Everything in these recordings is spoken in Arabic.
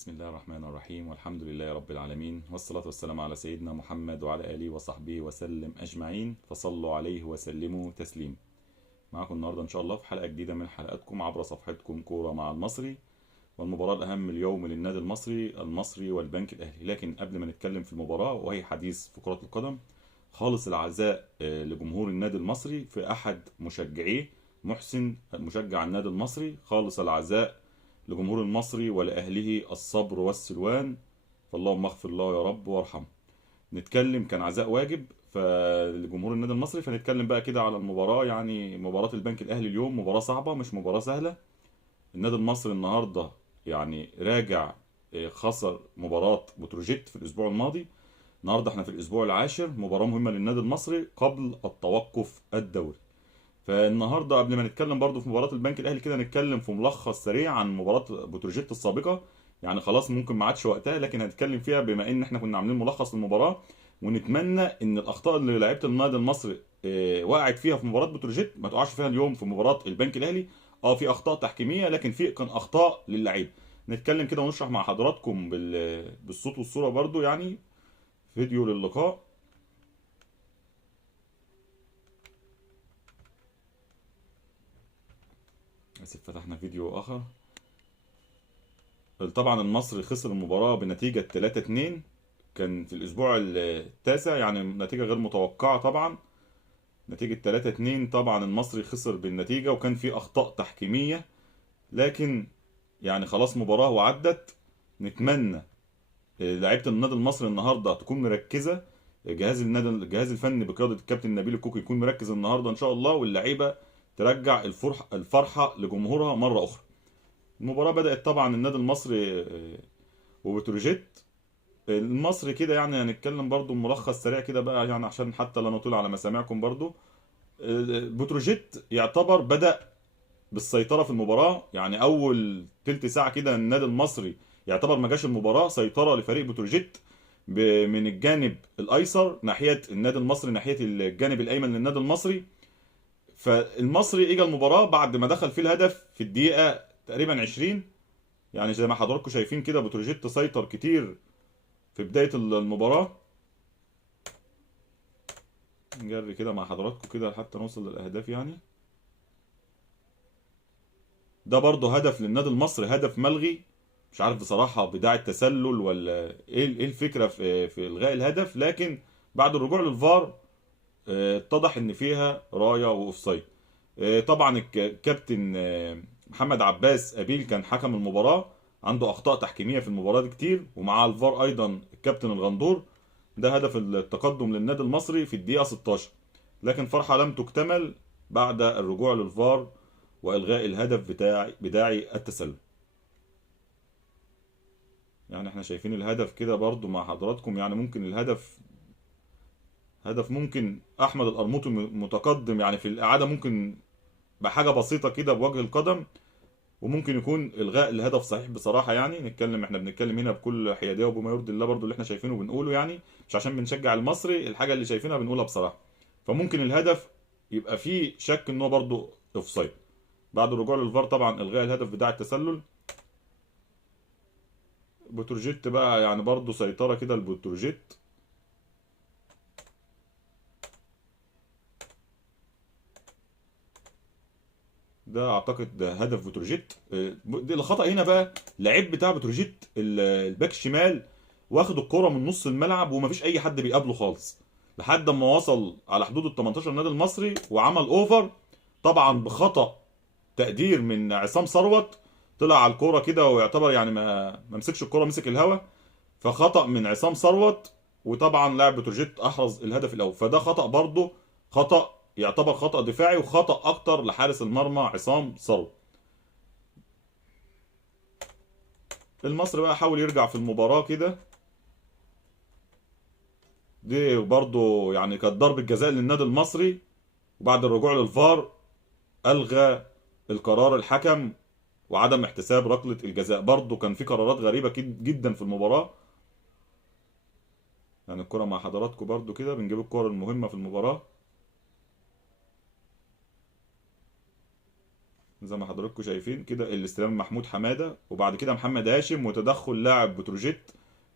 بسم الله الرحمن الرحيم، والحمد لله رب العالمين، والصلاة والسلام على سيدنا محمد وعلى آله وصحبه وسلم أجمعين، فصلوا عليه وسلموا تسليم. معكم النهاردة إن شاء الله في حلقة جديدة من حلقاتكم عبر صفحتكم كورة مع المصري، والمباراة الأهم اليوم للنادي المصري والبنك الأهلي. لكن قبل ما نتكلم في المباراة وهي حديث في كرة القدم، خالص العزاء لجمهور النادي المصري في أحد مشجعيه. محسن مشجع النادي المصري، خالص العزاء لجمهور المصري ولأهله الصبر والسلوان، فاللهم اغفر له يا رب وارحمه. نتكلم كان عزاء واجب فلجمهور النادي المصري، فنتكلم بقى كده على المباراة. يعني مباراة البنك الأهلي اليوم مباراة صعبة، مش مباراة سهلة. النادي المصري النهاردة يعني راجع، خسر مباراة بتروجيت في الأسبوع الماضي. النهاردة احنا في الأسبوع العاشر، مباراة مهمة للنادي المصري قبل التوقف الدوري. فالنهارده قبل ما نتكلم برضو في مباراة البنك الأهلي كده، نتكلم في ملخص سريع عن مباراة بتروجيت السابقة. يعني خلاص ممكن ما عادش وقتها، لكن هنتكلم فيها بما ان احنا كنا عاملين ملخص للمباراة. ونتمنى ان الاخطاء اللي لعيبة النادي المصري وقعت فيها في مباراة بتروجيت ما تقعش فيها اليوم في مباراة البنك الأهلي. اه في اخطاء تحكيمية، لكن في كان اخطاء للعيبة. نتكلم كده ونشرح مع حضراتكم بالصوت والصورة برضو، يعني فيديو للقاء. اسف، فتحنا فيديو اخر. طبعا المصري خسر المباراة بنتيجة 3-2، كان في الأسبوع التاسع، يعني نتيجة غير متوقعة طبعا. نتيجة 3-2 طبعا المصري خسر بالنتيجة، وكان في أخطاء تحكيمية، لكن يعني خلاص مباراة وعدت. نتمنى لعيبة النادي المصري النهاردة تكون مركزة. الجهاز الفني بقيادة الكابتن نبيل الكوكي يكون مركز النهاردة إن شاء الله، واللعيبة ترجع الفرحة لجمهورها مرة أخرى. المباراة بدأت طبعا النادي المصري وبتروجيت. المصري كده يعني هنتكلم برضو ملخص سريع كده بقى، يعني عشان حتى لا نطيل على مسامعكم برضو. بتروجيت يعتبر بدأ بالسيطرة في المباراة. يعني أول تلت ساعة كده النادي المصري يعتبر ما جاش المباراة، سيطرة لفريق بتروجيت من الجانب الأيسر ناحية النادي المصري، ناحية الجانب الأيمن للنادي المصري. فالمصري اجى المباراة بعد ما دخل فيه الهدف في الدقيقة تقريبا 20. يعني زي ما حضراتكم شايفين كده بتروجيت سيطر كتير في بداية المباراة. نجري كده مع حضراتكم كده حتى نوصل للأهداف يعني. ده برضه هدف للنادي المصري، هدف ملغي. مش عارف بصراحة بداعي التسلل ولا ايه الفكرة في إلغاء الهدف، لكن بعد الرجوع للفار اتضح ان فيها راية واوفسايد. طبعا الكابتن محمد عباس أبيل كان حكم المباراة، عنده أخطاء تحكيمية في المباراة دي كتير، ومع الفار أيضا الكابتن الغندور. ده هدف التقدم للنادي المصري في الدقيقة 16، لكن فرحة لم تكتمل بعد الرجوع للفار وإلغاء الهدف بداعي التسلل. يعني احنا شايفين الهدف كده برضو مع حضراتكم. يعني ممكن الهدف هدف ممكن أحمد القرموطي متقدم يعني في الإعادة، ممكن بحاجة بسيطة كده بوجه القدم، وممكن يكون الغاء الهدف صحيح بصراحه. يعني احنا بنتكلم هنا بكل حياديه وبما يرضي الله برضو اللي احنا شايفينه بنقوله، يعني مش عشان بنشجع المصري، الحاجه اللي شايفينها بنقولها بصراحه. فممكن الهدف يبقى فيه شك ان هو برضو اوفسايد. بعد الرجوع للفار طبعا الغاء الهدف بتاع التسلل. بتروجيت بقى يعني برضو سيطره كده البتروجيت. ده اعتقد ده هدف بتروجيت. دي الخطا هنا بقى لعيب بتاع بتروجيت الباك الشمال، واخد الكرة من نص الملعب ومفيش اي حد بيقابله خالص، لحد ما وصل على حدود ال 18 النادي المصري وعمل اوفر. طبعا بخطا تقدير من عصام ثروت، طلع على الكوره كده ويعتبر يعني ما مسكش الكوره، مسك الهوا. فخطا من عصام ثروت، وطبعا لاعب بتروجيت احرز الهدف الاول. فده خطا برضه، خطا يعتبر خطا دفاعي، وخطا اكتر لحارس المرمى عصام ثروت. المصري بقى حاول يرجع في المباراه كده. دي برضه يعني كانت ضربه جزاء للنادي المصري، وبعد الرجوع للفار الغى القرار الحكم وعدم احتساب ركله الجزاء. برضه كان في قرارات غريبه جدا في المباراه. يعني الكره مع حضراتكم برضه كده، بنجيب الكره المهمه في المباراه. زي ما حضراتكم شايفين كده الاستلام محمود حماده، وبعد كده محمد هاشم وتدخل لاعب بتروجيت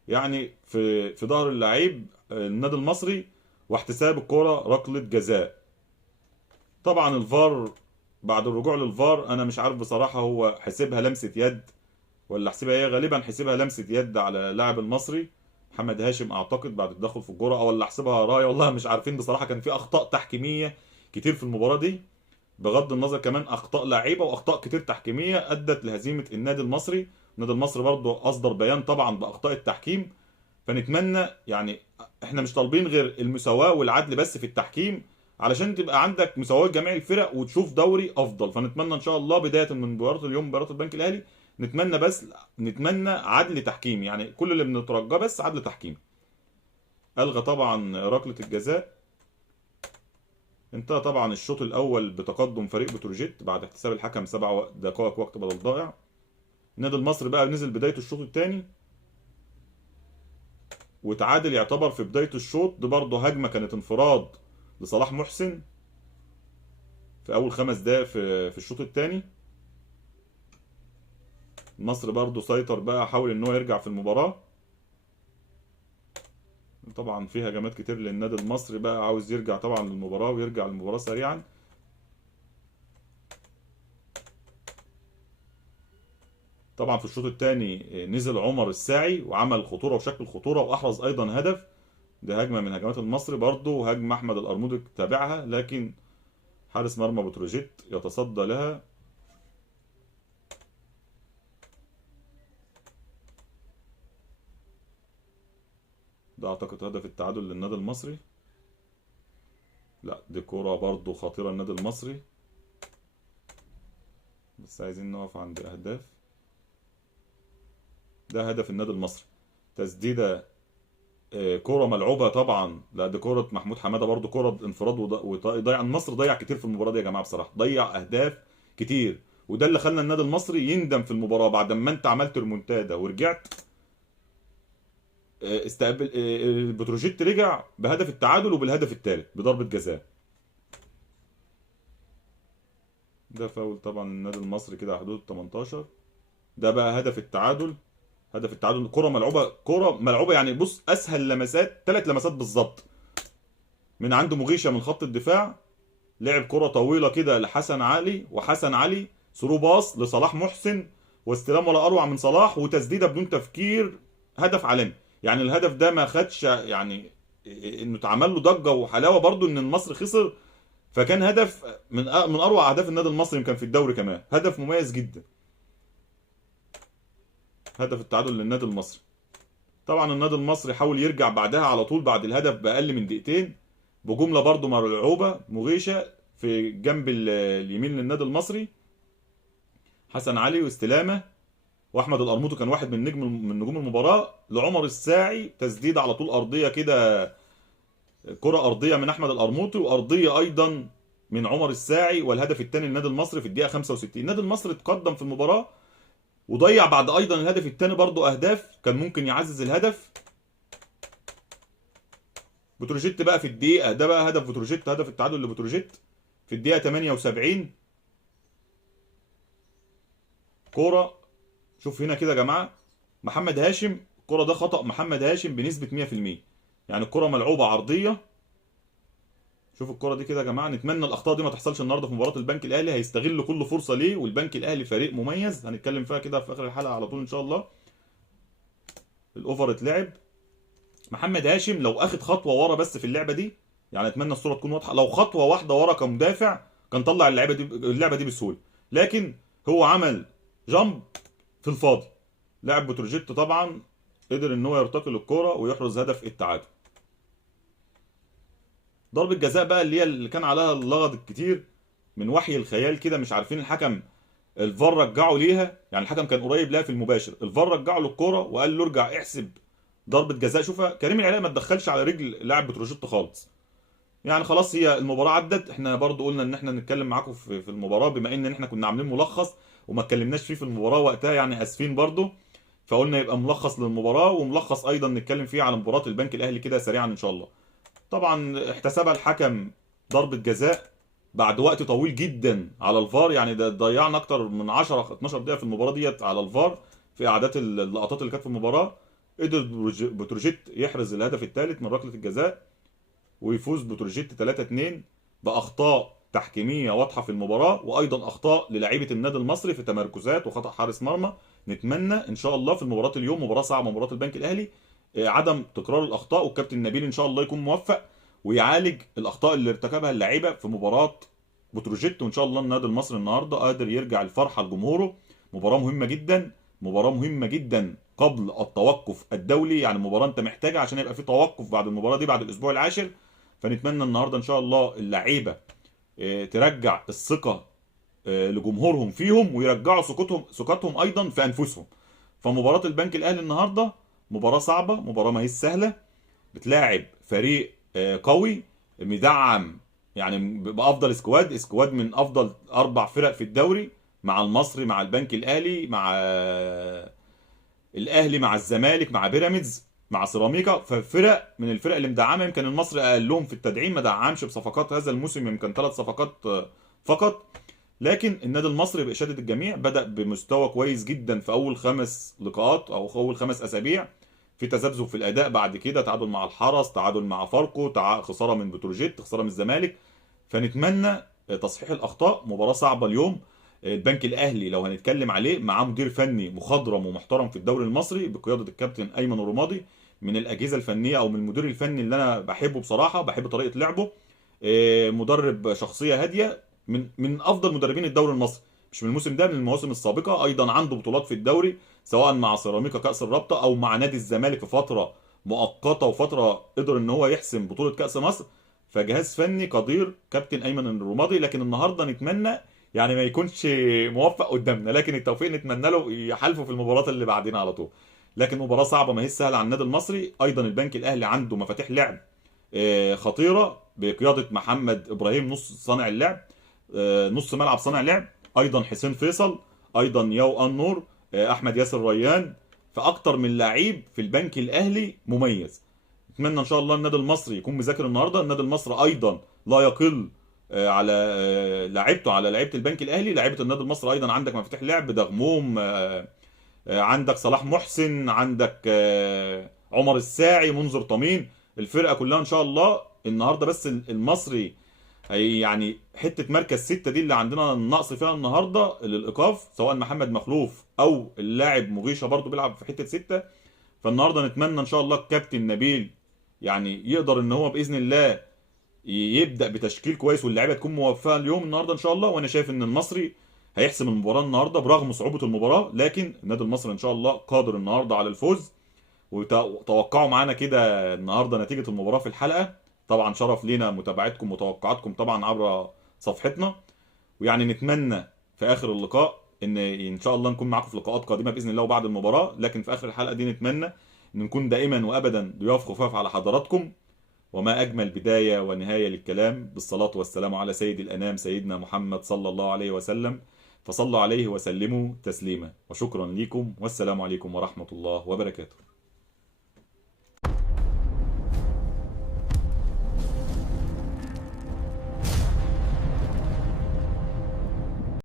يعني في ظهر اللعيب النادي المصري، واحتساب الكرة ركلة جزاء. طبعا الفار بعد الرجوع للفار انا مش عارف بصراحة هو حسبها لمسة يد ولا حسبها ايه، غالبا حسبها لمسة يد على لاعب المصري محمد هاشم اعتقد بعد التدخل في الكرة، او ولا حسبها راية، والله مش عارفين بصراحة. كان في اخطاء تحكيمية كتير في المباراة دي، بغض النظر كمان اخطاء لعيبه واخطاء كتير تحكيميه ادت لهزيمه النادي المصري. النادي المصري برضه اصدر بيان طبعا باخطاء التحكيم، فنتمنى يعني احنا مش طالبين غير المساواه والعدل بس في التحكيم، علشان تبقى عندك مساواه جميع الفرق وتشوف دوري افضل. فنتمنى ان شاء الله بدايه من مباراه اليوم مباراه البنك الاهلي نتمنى عدل تحكيم، يعني كل اللي بنترجاه بس عدل تحكيم. الغى طبعا ركله الجزاء. انتهى طبعا الشوط الاول بتقدم فريق بتروجيت بعد احتساب الحكم 7 دقائق وقت بدل ضائع. النادي المصري بقى نزل بدايه الشوط الثاني وتعادل يعتبر في بدايه الشوط ده، برضه هجمه كانت انفراد لصلاح محسن في اول 5 دقائق في الشوط الثاني. المصري برضه سيطر بقى، حاول ان هو يرجع في المباراه. طبعا في هجمات كتير للنادي المصري بقى، عاوز يرجع طبعا للمباراه ويرجع للمباراه سريعا. طبعا في الشوط الثاني نزل عمر الساعي وعمل خطوره وشكل خطوره واحرز ايضا هدف. ده هجمه من هجمات المصري، برضه هجمه احمد القرموطي تابعها لكن حارس مرمى بتروجيت يتصدى لها. ده اعتقد هدف التعادل للنادي المصري. لا دي كرة برضه خطيرة النادي المصري، بس عايزين نقف عند اهداف. ده هدف النادي المصري، تسديدة كرة ملعوبة طبعا. لا دي كرة محمود حمادة برضه، كرة انفراد وضيع. النصر ضيع كتير في المباراة دي يا جماعة بصراحة، ضيع اهداف كتير، وده اللي خلى النادي المصري يندم في المباراة بعد ما انت عملت ريمونتادا ورجعت. استقبل بتروجيت رجع بهدف التعادل وبالهدف الثالث بضربة جزاء. ده فاول طبعا النادي المصري كده على حدود ال 18. ده بقى هدف التعادل. هدف التعادل كرة ملعوبة يعني، بص اسهل لمسات 3 لمسات بالظبط من عنده مغيشة من خط الدفاع، لعب كرة طويلة كده لحسن علي، وحسن علي ثرو باص لصلاح محسن، واستلام ولا اروع من صلاح، وتسديدة بدون تفكير. هدف عالمي يعني. الهدف ده ما خدش يعني انه اتعمل له ضجة وحلاوة برضو ان المصري خسر، فكان هدف من اروع اهداف النادي المصري يمكن في الدوري كمان، هدف مميز جدا. هدف التعادل للنادي المصري. طبعا النادي المصري حاول يرجع بعدها على طول بعد الهدف باقل من دقيقتين بجمله برضو ملعوبه مغيشه في جنب اليمين للنادي المصري، حسن علي واستلامه، واحمد القرموطي كان واحد من نجوم المباراه لعمر الساعي، تسديده على طول ارضيه كده، كره ارضيه من احمد القرموطي وارضيه ايضا من عمر الساعي، والهدف الثاني للنادي المصري في الدقيقه 65. النادي المصري تقدم في المباراه وضيع بعد ايضا الهدف الثاني برضه اهداف كان ممكن يعزز الهدف. بتروجيت بقى في الدقيقه، ده بقى هدف بتروجيت، هدف التعادل لبتروجيت في الدقيقه 78. كوره، شوف هنا كده يا جماعه، محمد هاشم الكوره ده خطأ محمد هاشم بنسبه 100%، يعني الكوره ملعوبه عرضيه. شوف الكوره دي كده يا جماعه، نتمنى الاخطاء دي ما تحصلش النهارده في مباراه البنك الاهلي، هيستغل كل فرصه ليه، والبنك الاهلي فريق مميز هنتكلم فيها كده في اخر الحلقه على طول ان شاء الله. الاوفر اتلعب، محمد هاشم لو اخد خطوه ورا بس في اللعبه دي، يعني اتمنى الصوره تكون واضحه، لو خطوه واحده ورا كمدافع كان طلع اللعبه دي بسهوله، لكن هو عمل جامب في الفاضي. لاعب بتروجيت طبعا قدر ان هو يرتقي للكوره ويحرز هدف التعادل. ضربه جزاء بقى اللي كان عليها اللغط الكتير من وحي الخيال كده، مش عارفين الحكم، الفار رجعه ليها، يعني الحكم كان قريب لها في المباشر، الفار رجعه للكوره وقال له ارجع احسب ضربه جزاء. شوفها كريم العراقي ما تدخلش على رجل لاعب بتروجيت خالص، يعني خلاص هي المباراه عدت. احنا برضو قلنا ان احنا نتكلم معاكم في المباراه، بما ان احنا كنا عاملين ملخص وما اتكلمناش فيه في المباراه وقتها، يعني اسفين برضو، فقلنا يبقى ملخص للمباراه وملخص ايضا نتكلم فيه على مباراه البنك الاهلي كده سريعا ان شاء الله. طبعا احتسبها الحكم ضربه جزاء بعد وقت طويل جدا على الفار. يعني ده ضيعنا اكتر من 10 12 دقيقه في المباراه ديت على الفار في اعادات اللقطات اللي كانت في المباراه. قدر بتروجيت يحرز الهدف الثالث من ركله الجزاء ويفوز بتروجيت 3-2 باخطاء تحكيميه واضحه في المباراه، وايضا اخطاء للاعيبه النادي المصري في تمركزات وخطا حارس مرمى. نتمنى ان شاء الله في مباراه اليوم، مباراه صعبه مباراه البنك الاهلي، عدم تكرار الاخطاء، والكابتن نبيل ان شاء الله يكون موفق ويعالج الاخطاء اللي ارتكبها اللعيبه في مباراه بتروجيت. وان شاء الله النادي المصري النهارده قادر يرجع الفرحه لجمهوره. مباراه مهمه جدا، مباراه مهمه جدا قبل التوقف الدولي. يعني مباراه انت محتاجها عشان يبقى في توقف بعد المباراه دي بعد الاسبوع العاشر. فنتمنى النهارده ان شاء الله اللعيبه ترجع الثقه لجمهورهم فيهم، ويرجعوا ثقتهم ايضا في انفسهم. فمباراه البنك الاهلي النهارده مباراه صعبه، مباراه ما هيش سهله، بتلاعب فريق قوي مدعم، يعني بافضل سكواد من افضل 4 فرق في الدوري، مع المصري مع البنك الاهلي مع الاهلي مع الزمالك مع بيراميدز مع سيراميكا. ففرق من الفرق اللي مدعمه. يمكن المصري اقلهم في التدعيم، ما دعمش بصفقات هذا الموسم، يمكن 3 صفقات فقط. لكن النادي المصري بإشادة الجميع بدأ بمستوى كويس جدا في أول 5 لقاءات أو أول 5 أسابيع، في تذبذب في الأداء. بعد كده تعادل مع الحرس، تعادل مع فاركو، خسارة من بتروجيت، خسارة من الزمالك. فنتمنى تصحيح الأخطاء. مباراة صعبة اليوم. البنك الأهلي لو هنتكلم عليه معاه مدير فني مخضرم ومحترم في الدوري المصري بقيادة الكابتن أيمن الرمادي، من الأجهزة الفنية أو من المدير الفني اللي أنا بحبه بصراحة، بحب طريقة لعبه. مدرب شخصية هادية، من افضل مدربين الدوري المصري، مش من الموسم ده، من المواسم السابقه. ايضا عنده بطولات في الدوري سواء مع سيراميكا كاس الرابطه او مع نادي الزمالك في فتره مؤقته، وفتره قدر ان هو يحسم بطوله كاس مصر. فجهاز فني قدير كابتن ايمن الرمادي. لكن النهارده نتمنى يعني ما يكونش موفق قدامنا، لكن التوفيق نتمنى له يحالفه في المباراه اللي بعدين على طول. لكن مباراه صعبه ما هي سهله على النادي المصري. ايضا البنك الاهلي عنده مفاتيح لعب خطيره بقياده محمد ابراهيم نص صانع اللعب، نص ملعب صانع لعب، ايضا حسين فيصل، ايضا ياو النور، احمد ياسر ريان. فاكتر من لعيب في البنك الاهلي مميز. اتمنى ان شاء الله النادي المصري يكون مذاكر النهارده. النادي المصري ايضا لا يقل على لعيبته على لعيبه البنك الاهلي. لعيبه النادي المصري ايضا عندك مفاتيح لعب دغموم، عندك صلاح محسن، عندك عمر الساعي، منذر طمين. الفرقه كلها ان شاء الله النهارده. بس المصري يعني حته مركز 6 دي اللي عندنا النقص فيها النهارده للايقاف، سواء محمد مخلوف او اللاعب مغيشه برضو بيلعب في حته 6. فالنهارده نتمنى ان شاء الله الكابتن نبيل يعني يقدر ان هو باذن الله يبدا بتشكيل كويس واللعيبه تكون موفقه اليوم النهارده ان شاء الله. وانا شايف ان المصري هيحسم المباراه النهارده برغم صعوبه المباراه، لكن النادي المصري ان شاء الله قادر النهارده على الفوز. وتوقعوا معانا كده النهارده نتيجه المباراه في الحلقه. طبعا شرف لينا متابعتكم وتوقعاتكم طبعا عبر صفحتنا. ويعني نتمنى في اخر اللقاء ان شاء الله نكون معاكم في لقاءات قادمه باذن الله وبعد المباراه. لكن في اخر الحلقه دي نتمنى ان نكون دائما وابدا ضياف خفاف على حضراتكم. وما اجمل بدايه ونهايه للكلام، بالصلاه والسلام على سيد الانام سيدنا محمد صلى الله عليه وسلم. فصلوا عليه وسلموا تسليما. وشكرا لكم، والسلام عليكم ورحمه الله وبركاته.